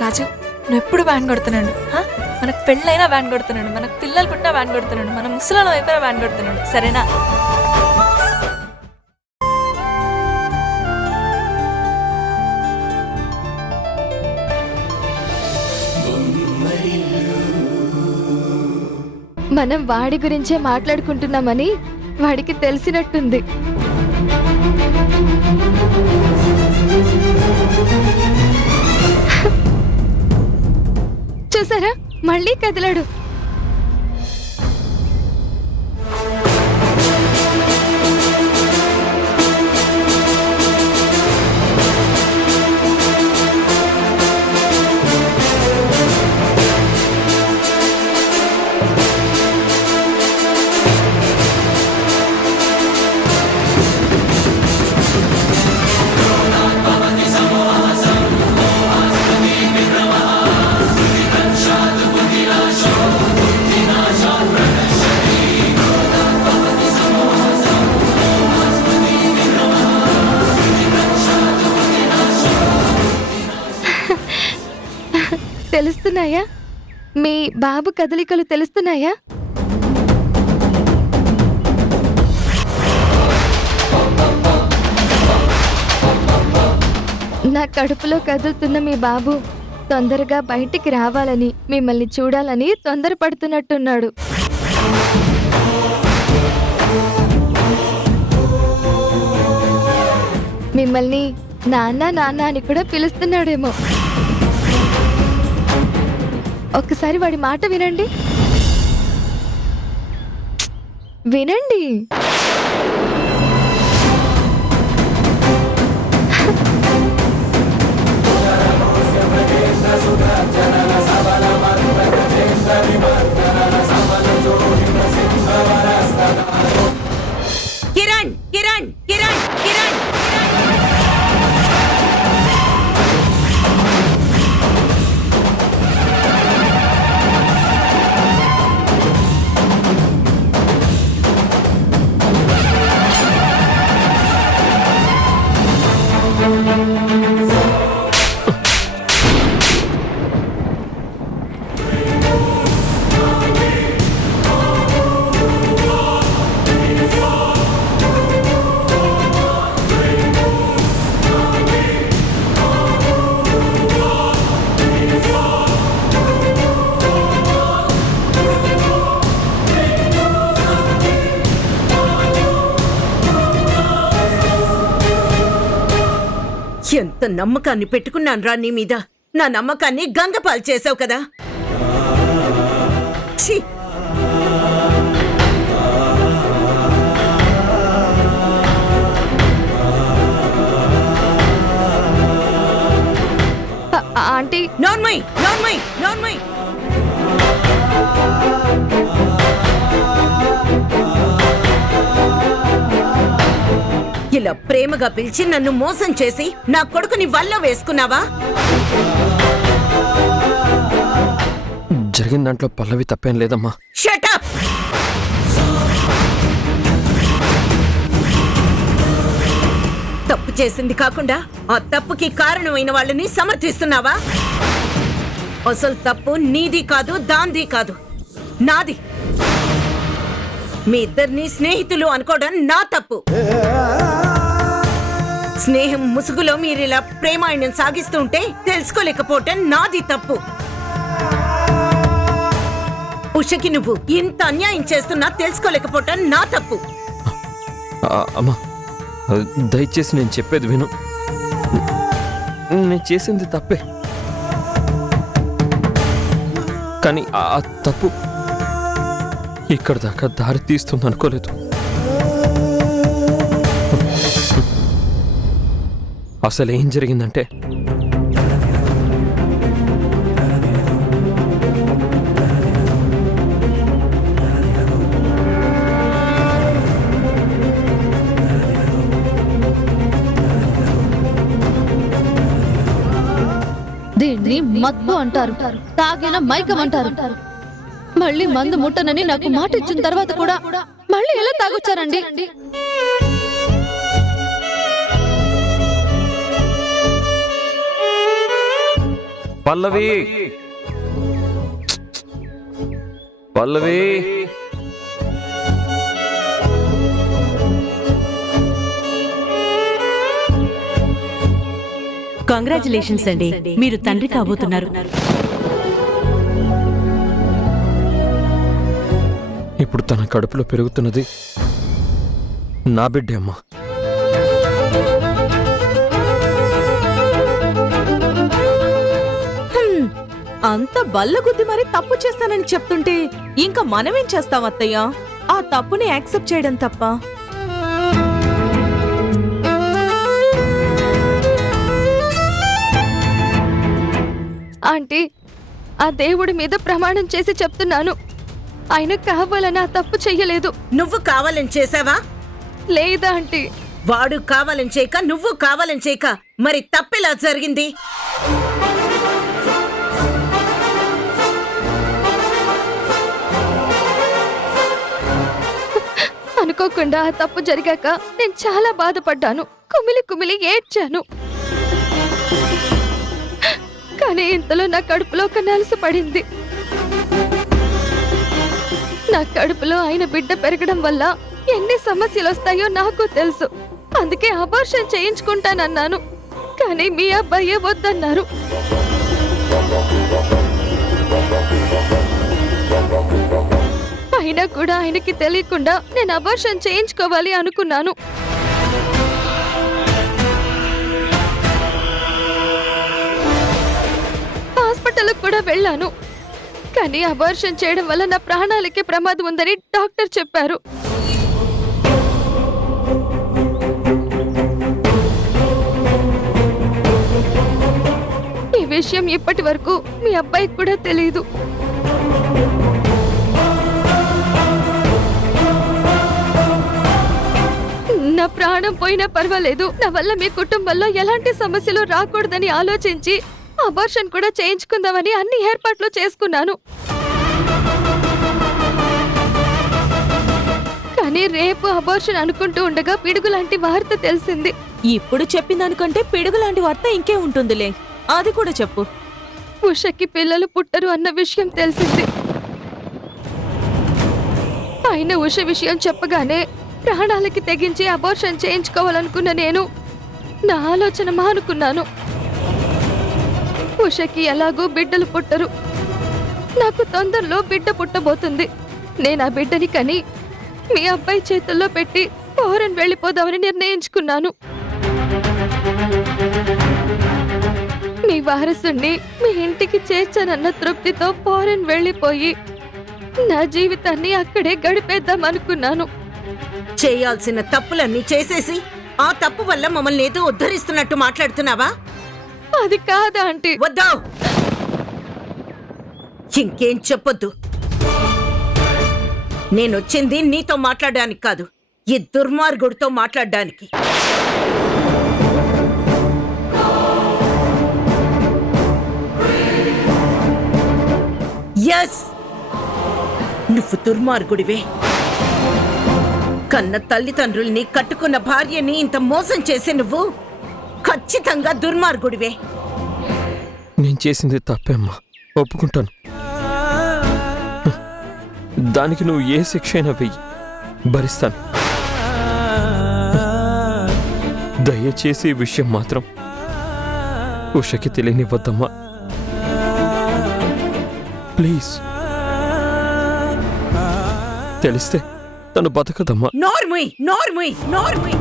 రాజు నువ్వు ఎప్పుడు వ్యాన్ కొడుతున్నాడు, మనకు పెళ్ళైనా వ్యాన్ కొడుతున్నాడు, మనకు పిల్లలు పుట్టినా వ్యాన్ కొడుతున్నాడు, మన ముసలాళ్ళం అయిపోయినా వ్యాన్ కొడుతున్నాడు, సరేనా? మనం వాడి గురించే మాట్లాడుకుంటున్నామని వాడికి తెలిసినట్టుంది. చూసారా, మళ్ళీ కదిలాడు. తెలుస్తున్నాయా? మీ బాబు కదలికలు తెలుస్తున్నాయా? నా కడుపులో కదులుతున్న మీ బాబు తొందరగా బయటికి రావాలని, మిమ్మల్ని చూడాలని తొందరపడుతున్నట్టున్నాడు. మిమ్మల్ని నాన్న నాన్న అని కూడా పిలుస్తున్నాడేమో. ఒక్కసారి వాడి మాట వినండి. వినండి. కిరణ్ కిరణ్ కిరణ్ కిరణ్ ఎంత నమ్మకాన్ని పెట్టుకున్నాను రా నీ మీద. నా నమ్మకాన్ని గంగపాలు చేసావు కదా. ఛీ! ఆంటీ, నోర్మై నోర్మై నోర్మై. ఇలా ప్రేమగా పిలిచి నన్ను మోసం చేసి నా కొడుకుని వల్ల వేసుకున్నావా? జరిగిన దాంట్లో పల్లవి తప్పేం లేదమ్మా. Shut up! తప్పు చేసింది కాకుండా ఆ తప్పుకి కారణమైన వాళ్ళని సమర్థిస్తున్నావా? అసలు తప్పు నీది కాదు, దాంది కాదు, నాది. మీ ఇద్దరిని స్నేహితులు అనుకోవడం నా తప్పు. స్నేహం ముసుగులో మీరిలా ప్రేమాయణం సాగిస్తుంటే తెలుసుకోలేకపోవటం నాది తప్పు. ఉషకి నువ్వు ఇంత అన్యాయం చేస్తున్నా తెలుసుకోలేకపోవటం నా తప్పు. అమ్మా, దయచేసి నేను చెప్పేది విను. నేను చేసింది తప్పే, కానీ ఆ తప్పు ఇక్కడ దాకా దారి తీస్తుంది అనుకోలేదు. అసలు ఏం జరిగిందంటే, దీన్ని మత్తు అంటారు, తాగిన మైకం అంటారు. మళ్ళీ మందు ముట్టనని నాకు మాట ఇచ్చిన తర్వాత కూడా మళ్ళీ ఎలా తాగొచ్చారండి? పల్లవి పల్లవి కంగ్రాచులేషన్స్ అండి, మీరు తండ్రి కాబోతున్నారు. ఇప్పుడు తన కడుపులో పెరుగుతున్నది నా బిడ్డే అమ్మా. అంత బల్లగుద్ది మరి తప్పు చేస్తానని చెప్తుంటే ఇంకా మనమేం చేస్తాం అత్తయ్య? ఆ తప్పుని యాక్సెప్ట్ చేయడం తప్ప. ఆంటీ, ఆ దేవుడి మీద ప్రమాణం చేసి చెప్తున్నాను, ఆయన కావాలని ఆ తప్పు చెయ్యలేదు. నువ్వు కావాలని చేసావా? లేదా ఆంటీ? వాడు కావాలని చేయక నువ్వు కావాలని చేయక మరి తప్పెలా జరిగింది? అనుకోకుండా ఆ తప్పు జరిగాక నేను చాలా బాధపడ్డాను, కుమిలి కుమిలి ఏడ్చాను. కానీ ఇంతలో నా కడుపులో ఒక నలుసు పడింది. నా కడుపులో ఆయన బిడ్డ పెరగడం వల్ల ఎన్ని సమస్యలు వస్తాయో నాకు తెలుసు. అందుకే అబార్షన్ చేయించుకుంటానన్నాను. కానీ మీ అబ్బాయే వద్దన్నారు. అయినా కూడా ఆయనకి తెలియకుండా నేను అబార్షన్ చేయించుకోవాలి అనుకున్నాను. హాస్పిటల్కి కూడా వెళ్ళాను. కానీ అబార్షన్ చేయడం వల్ల నా ప్రాణాలకి ప్రమాదం ఉందని డాక్టర్ చెప్పారు. ఈ విషయం ఇప్పటి వరకు మీ అబ్బాయికి కూడా తెలియదు. నా ప్రాణం పోయినా పర్వాలేదు, నా వల్ల మీ కుటుంబంలో ఎలాంటి సమస్యలు రాకూడదని ఆలోచించి అబార్షన్ కూడా చేయించుకుందామని అన్ని ఏర్పాట్లు చేసుకున్నాను. కానీ రేపు అబార్షన్ అనుకుంటూ ఉండగా పిడుగులాంటి వార్త తెలిసింది. ఇప్పుడు చెప్పిన దానికంటే పిడుగు లాంటి వార్త ఇంకే ఉంటుందిలే, అది కూడా చెప్పు. ఉషకి పిల్లలు పుట్టరు అన్న విషయం తెలిసింది. ఆయన ఉష విషయం చెప్పగానే ప్రాణాలకి తెగించి అబార్షన్ చేయించుకోవాలనుకున్న నేను నా ఆలోచన మానుకున్నాను. ఉషకి ఎలాగో బిడ్డలు పుట్టరు, నాకు తొందరలో బిడ్డ పుట్టబోతుంది. నేను ఆ బిడ్డని కని మీ అబ్బాయి చేతుల్లో పెట్టి ఫారెన్ వెళ్ళిపోదామని నిర్ణయించుకున్నాను. మీ వారసుని మీ ఇంటికి చేర్చానన్న తృప్తితో ఫారెన్ వెళ్ళిపోయి నా జీవితాన్ని అక్కడే గడిపేద్దాం అనుకున్నాను. చేయాల్సిన తప్పులన్నీ చేసేసి ఆ తప్పు వల్ల మమ్మల్ని ఏదో ఉద్ధరిస్తున్నట్టు మాట్లాడుతున్నావా? అది కాదా ఆంటీ? వద్దు, ఇంకేం చెప్పొద్దు. నేనొచ్చింది నీతో మాట్లాడడానికి కాదు, ఈ దుర్మార్గుడితో మాట్లాడడానికి. ఎస్, నువ్వు దుర్మార్గుడివే. కన్న తల్లిదండ్రుల్ని కట్టుకున్న భార్యని ఇంత మోసం చేసే నువ్వు ఖచ్చితంగా దుర్మార్గుడివే. నేను చేసింది తప్పే అమ్మా, ఒప్పుకుంటాను. దానికి నువ్వు ఏ శిక్ష అయినా వెయ్యి, భరిస్తాను. దయచేసి ఈ విషయం మాత్రం ఉషకి తెలియనివ్వద్దమ్మా, ప్లీజ్. తెలిస్తే తను బతకదమ్మా. నోర్ముయ్, నోర్ముయ్, నోర్ముయ్.